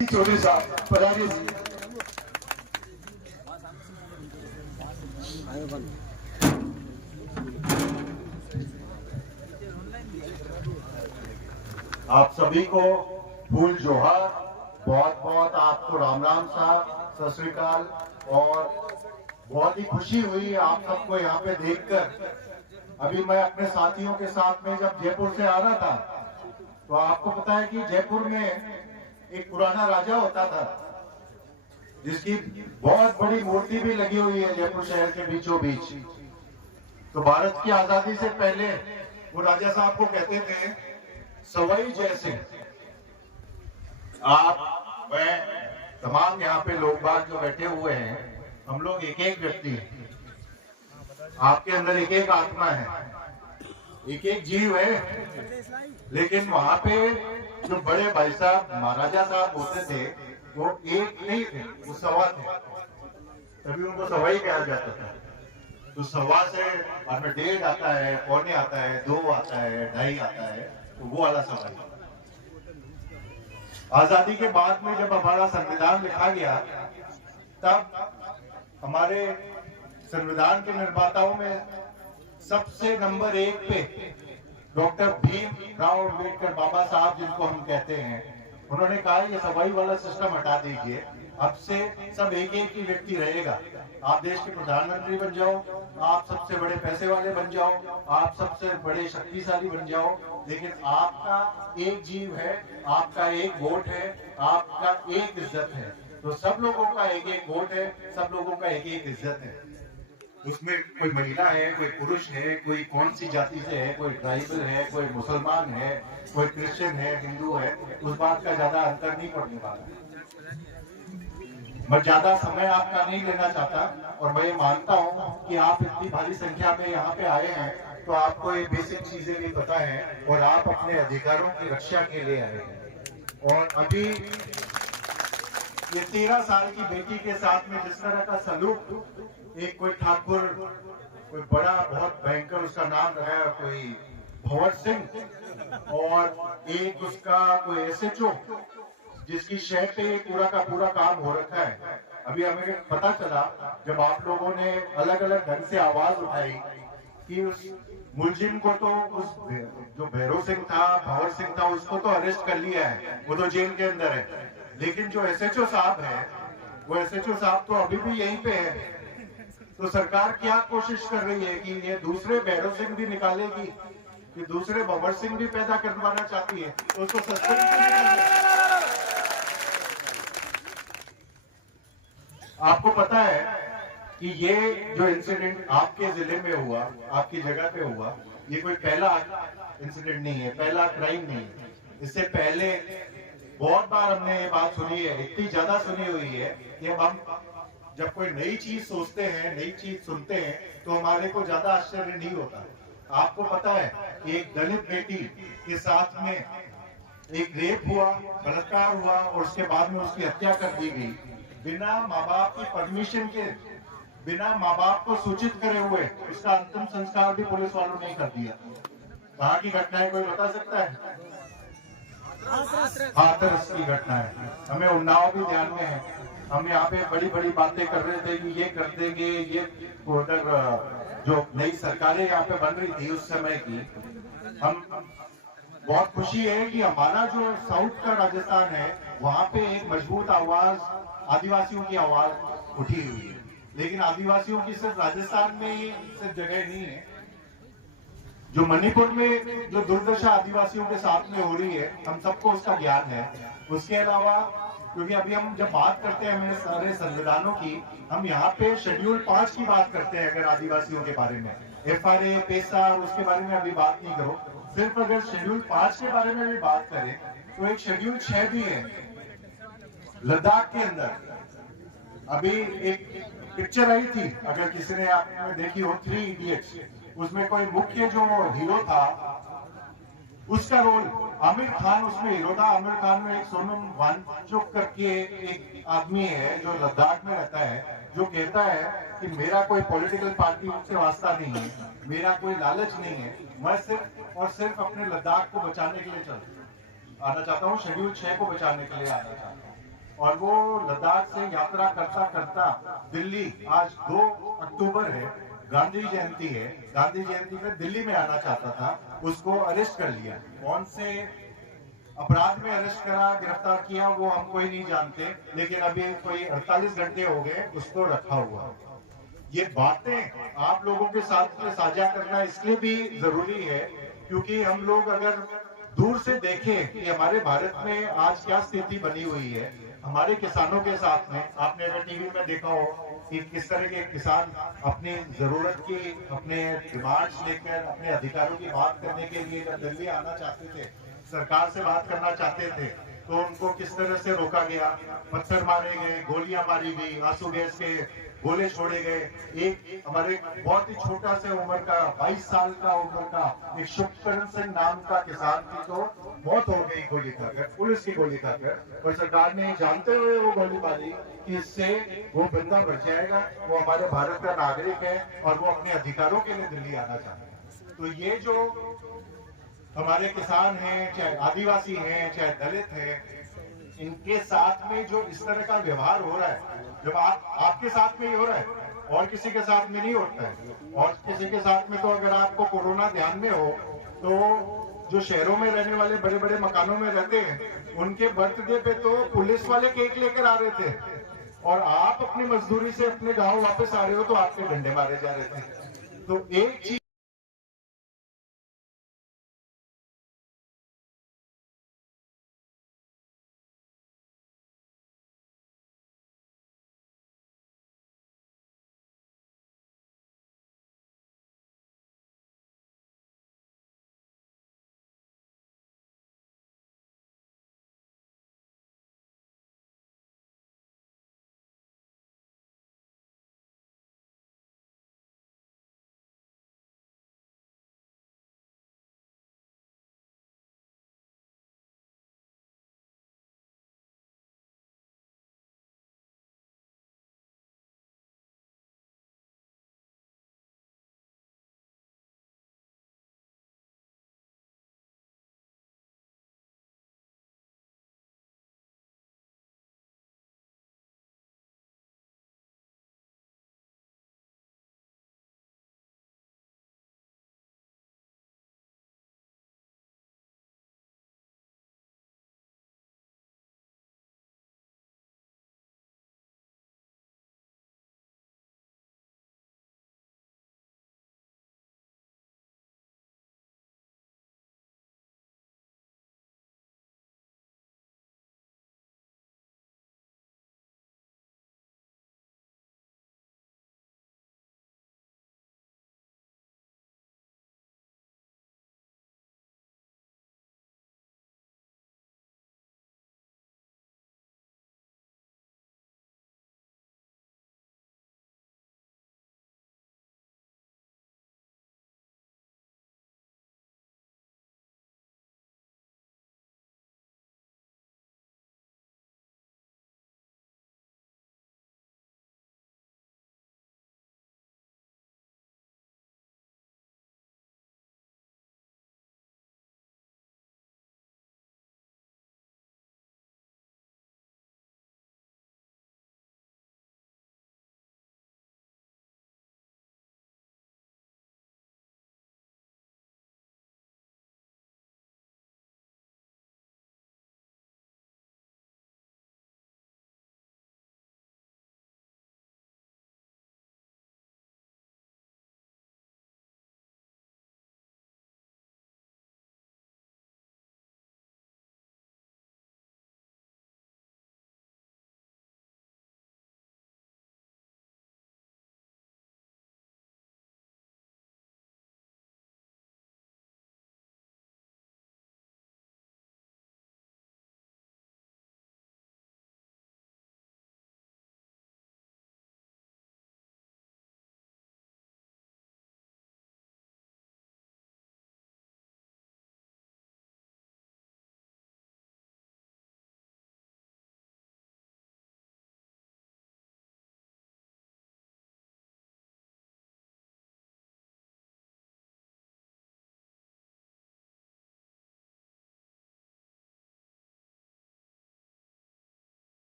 चौधरी साहब पधारिए जी। आप सभी को फूल जोहार, बहुत बहुत आपको राम राम साहब, सत श्री अकाल। और बहुत ही खुशी हुई आप सबको यहाँ पे देखकर। अभी मैं अपने साथियों के साथ में जब जयपुर से आ रहा था तो आपको पता है कि जयपुर में एक पुराना राजा होता था जिसकी बहुत बड़ी मूर्ति भी लगी हुई है जयपुर शहर के बीचों बीच। तो भारत की आजादी से पहले वो राजा साहब को कहते थे सवाई जय सिंह। आप मैं तमाम यहाँ पे लोग बाग जो बैठे हुए हैं, हम लोग एक एक व्यक्ति हैं। आपके अंदर एक एक आत्मा है, एक एक जीव है। लेकिन वहां पे जो बड़े भाई साहब महाराजा साहब होते थे वो एक नहीं थे, वो सवा थे, तभी उनको सवाई कहा जाता था। तो सवा से हमें 1.5 आता है, पौने आता है, 2 आता है, 2.5 आता है, तो वो वाला सवाई। आजादी के बाद में जब हमारा संविधान लिखा गया तब हमारे संविधान के निर्माताओं में सबसे नंबर 1 पे डॉक्टर भीमराव अम्बेडकर बाबा साहब जिनको हम कहते हैं, उन्होंने कहा ये सवाई वाला सिस्टम हटा दीजिए, अब से सब एक एक ही व्यक्ति रहेगा। आप देश के प्रधानमंत्री बन जाओ, आप सबसे बड़े पैसे वाले बन जाओ, आप सबसे बड़े शक्तिशाली बन जाओ, लेकिन आपका एक जीव है, आपका एक वोट है, आपका एक इज्जत है। तो सब लोगों का एक एक वोट है, सब लोगों का एक एक इज्जत है। उसमें कोई महिला है, कोई पुरुष है, कोई कौन सी जाति से है, कोई ट्राइबल है, कोई मुसलमान है, कोई क्रिश्चियन है, हिंदू है, उस बात का ज्यादा अंतर नहीं पड़ने वाला। मैं ज्यादा समय आपका नहीं लेना चाहता और मैं ये मानता हूँ कि आप इतनी भारी संख्या में यहाँ पे आए हैं तो आपको ये बेसिक चीजें भी पता है और आप अपने अधिकारों की रक्षा के लिए आए हैं। और अभी ये 13 साल की बेटी के साथ में जिस तरह का सलूक एक कोई ठाकुर, कोई बड़ा बहुत भयंकर उसका नाम रहा है, कोई भंवर सिंह, और एक उसका कोई SHO जिसकी शहर पे पूरा का पूरा काम हो रखा है। अभी हमें पता चला जब आप लोगों ने अलग अलग ढंग से आवाज उठाई कि उस मुलजिम को तो उस जो भैरव सिंह था, भंवर सिंह था, उसको तो अरेस्ट कर लिया है, वो तो जेल के अंदर है। लेकिन जो SHO साहब है, वो SHO साहब तो अभी भी यहीं पे है। तो सरकार क्या कोशिश कर रही है कि ये दूसरे भैरव सिंह भी निकालेगी, कि दूसरे भंवर सिंह भी पैदा करवाना चाहती है, तो उसको सस्पेंड करना। आपको पता है कि ये जो इंसिडेंट आपके जिले में हुआ, आपकी जगह पे हुआ, ये कोई पहला इंसिडेंट नहीं है, पहला क्राइम नहीं है। इससे पहले बहुत बार हमने ये बात सुनी है, इतनी ज्यादा सुनी हुई है कि अब हम जब कोई नई चीज सोचते हैं, नई चीज सुनते हैं, तो हमारे को ज्यादा आश्चर्य नहीं होता। आपको पता है कि एक दलित बेटी के साथ में एक रेप हुआ, बलात्कार हुआ और उसके बाद में उसकी हत्या कर दी गई, बिना माँ बाप की परमिशन के, बिना माँ बाप को सूचित करे हुए उसका अंतिम संस्कार भी पुलिस वालों ने कर दिया। कहाँ की घटना है, कोई बता सकता है? हाथरस की घटना है। हमें उन्नाव भी ध्यान में है। हम यहाँ पे बड़ी बड़ी बातें कर रहे थे कि ये कर देंगे, ये उधर जो नई सरकारें यहाँ पे बन रही थी उस समय की, हम बहुत खुशी है कि हमारा जो साउथ का राजस्थान है वहां पे एक मजबूत आवाज, आदिवासियों की आवाज उठी हुई है। लेकिन आदिवासियों की सिर्फ राजस्थान में ही सिर्फ जगह नहीं है। जो मणिपुर में जो दुर्दशा आदिवासियों के साथ में हो रही है, हम सबको उसका ज्ञान है। उसके अलावा क्योंकि अभी हम जब बात करते हैं हमें सारे संविधानों की, हम यहाँ पे शेड्यूल 5 की बात करते हैं। अगर आदिवासियों के बारे में FRA, पेसा, उसके बारे में अभी बात नहीं करो, सिर्फ अगर शेड्यूल 5 के बारे में भी बात करें तो एक शेड्यूल 6 भी है लद्दाख के अंदर। अभी एक पिक्चर आई थी, अगर किसी ने आपने देखी हो, 3 इडियट्स, उसमें कोई मुख्य जो हीरो था उसका रोल आमिर खान उसमें हीरो था। आमिर खान में एक सोनम वांगचुक करके एक आदमी है जो लद्दाख में रहता है, जो कहता है कि मेरा कोई पॉलिटिकल पार्टी से वास्ता नहीं है, मेरा कोई लालच नहीं है, मैं सिर्फ और सिर्फ अपने लद्दाख को बचाने के लिए आना चाहता हूँ, शेड्यूल 6 को बचाने के लिए आना चाहता हूँ। और वो लद्दाख से यात्रा करता करता दिल्ली, आज 2 अक्टूबर है, गांधी जयंती है, गांधी जयंती में दिल्ली में आना चाहता था, उसको अरेस्ट कर लिया। कौन से अपराध में अरेस्ट करा, गिरफ्तार किया, वो हम कोई नहीं जानते, लेकिन अभी कोई 48 घंटे हो गए उसको रखा हुआ। ये बातें आप लोगों के साथ में साझा करना इसलिए भी जरूरी है क्योंकि हम लोग अगर दूर से देखें कि हमारे भारत में आज क्या स्थिति बनी हुई है, हमारे किसानों के साथ में, आपने अगर टीवी में देखा हो कि किस तरह के किसान अपनी जरूरत की, अपने डिमांड्स लेकर, अपने अधिकारों की बात करने के लिए जब दिल्ली आना चाहते थे, सरकार से बात करना चाहते थे, तो उनको किस तरह से रोका गया, पत्थर मारे गए, गोलियां मारी गई, आंसू गैस के गोले छोड़े गए। एक हमारे बहुत ही छोटा से उम्र का 22 साल का उम्र का एक शुभकरण सिंह नाम का किसान की तो मौत हो गई गोली खाकर, पुलिस की गोली खाकर, और सरकार ने जानते हुए वो गोली मारी कि इससे वो बंदा बच जाएगा, वो हमारे भारत का नागरिक है और वो अपने अधिकारों के लिए दिल्ली आना चाहता है। तो ये जो हमारे किसान हैं, चाहे आदिवासी हैं, चाहे दलित हैं, इनके साथ में जो इस तरह का व्यवहार हो रहा है, जब आपके साथ में ही हो रहा है और किसी के साथ में नहीं होता है, और किसी के साथ में तो अगर आपको कोरोना ध्यान में हो तो जो शहरों में रहने वाले बड़े बड़े मकानों में रहते हैं, उनके बर्थडे पे तो पुलिस वाले केक लेकर आ रहे थे और आप अपनी मजदूरी से अपने गांव वापस आ रहे हो तो आपके डंडे मारे जा रहे थे। तो एक चीज